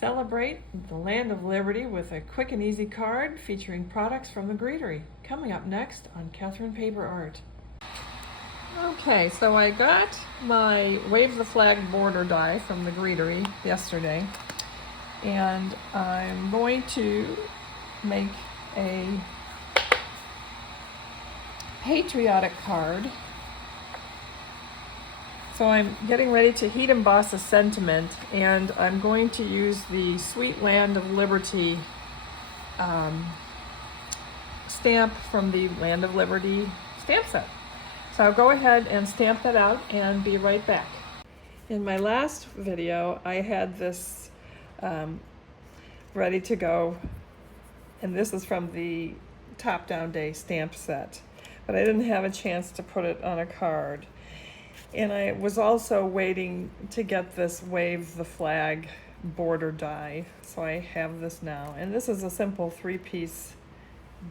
Celebrate the land of liberty with a quick and easy card featuring products from the Greetery. Coming up next on Catherine Paper Art. Okay, so I got my Wave the Flag border die from the Greetery yesterday, and I'm going to make a patriotic card. So I'm getting ready to heat emboss a sentiment, and I'm going to use the Sweet Land of Liberty stamp from the Land of Liberty stamp set. So I'll go ahead and stamp that out and be right back. In my last video, I had this ready to go, and this is from the Top Down Day stamp set, but I didn't have a chance to put it on a card. And I was also waiting to get this Wave the Flag border die, so I have this now. And this is a simple 3-piece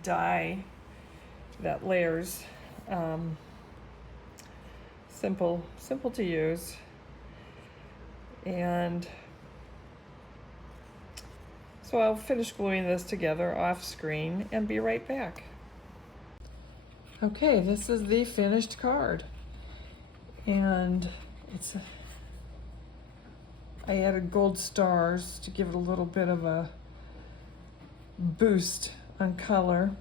die that layers. Simple to use. And so I'll finish gluing this together off screen and be right back. Okay, this is the finished card. And I added gold stars to give it a little bit of a boost on color.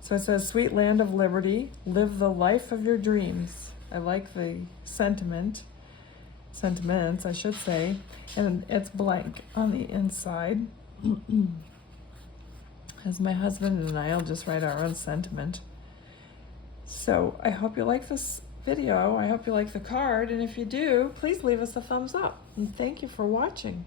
So it says, "Sweet Land of Liberty, live the life of your dreams." I like the sentiments, I should say, and it's blank on the inside. As my husband and I will just write our own sentiment. So I hope you like this video. I hope you like the card, and if you do, please leave us a thumbs up. And thank you for watching.